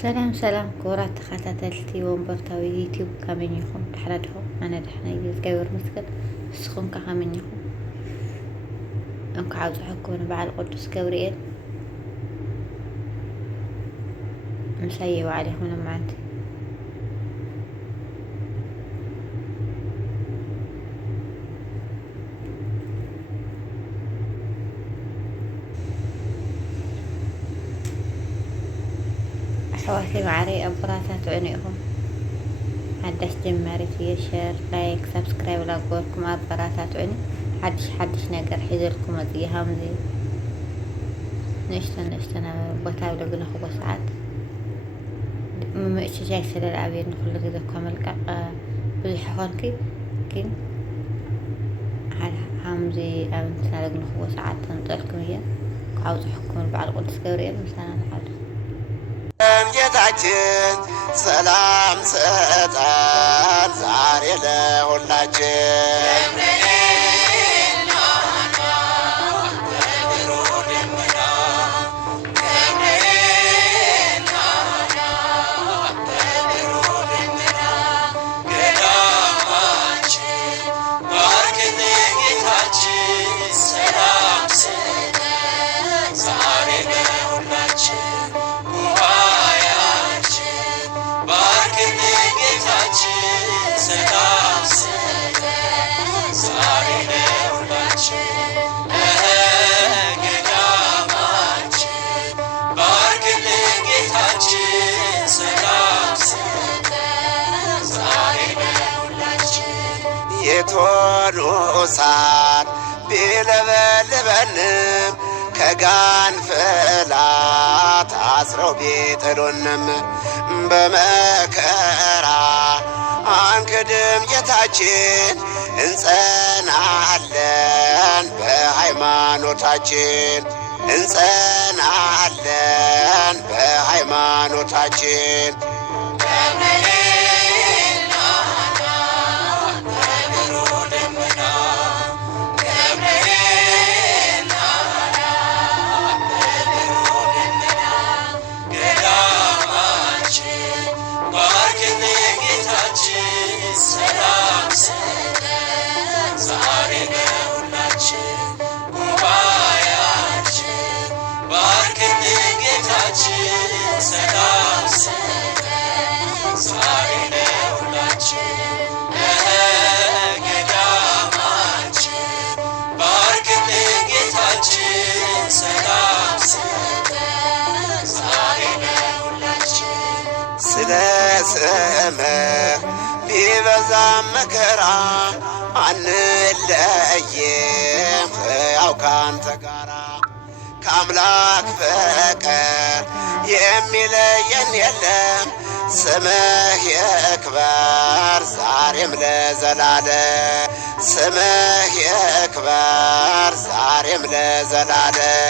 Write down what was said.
ሰላም ክቡራት ተኸታተልቲ ወንበርታዊ ዩቲዩብ ከመኝኹም ድሕና ድኹም ኣነ ድሕና እየ ዝገበር መስገን ንስኹም ከ ከመኝኹም እንኳዕ ኣብፅሐኩም ንበዓል ቅዱስ ገብርኤል ምሳይ በዓል ይኹን ማዓንቲ حواسي معري أبراتات عنيهم حدش جماري في شير لايك سبسكرايب لاقولكم أبراتات عني حدش نقر حذركم أزيهم زي نشتنا بطاو لقنا خبا ساعات ممئش جاي سلا العبير نخل لقيدا كامل بلح هونكي كين حامزي أمتنا لقنا خبا ساعات تنطلكم هي عاوز حكم بعد قدس ገብርኤል مسانا نحل ጌታችን ሰላም ሰጠን ዛሬ ለሁላችን የቶኖሳን ቢለበልበንም ከጋን ፍላት አስረው ቢጥሉንም በመከራ አንክድም ጌታችን እንጸናለን በሃይማኖታችን እንጸናለን በሃይማኖታችን ስለ ስምህ ቢበዛም መከራ አንለይም ሕያው ካንተ ጋራ ከአምላክ በቀር የሚለየን የለም ስምህ ይክበር ዛሬም ለዘላለም ስምህ ይክበር ዛሬም ለዘላለም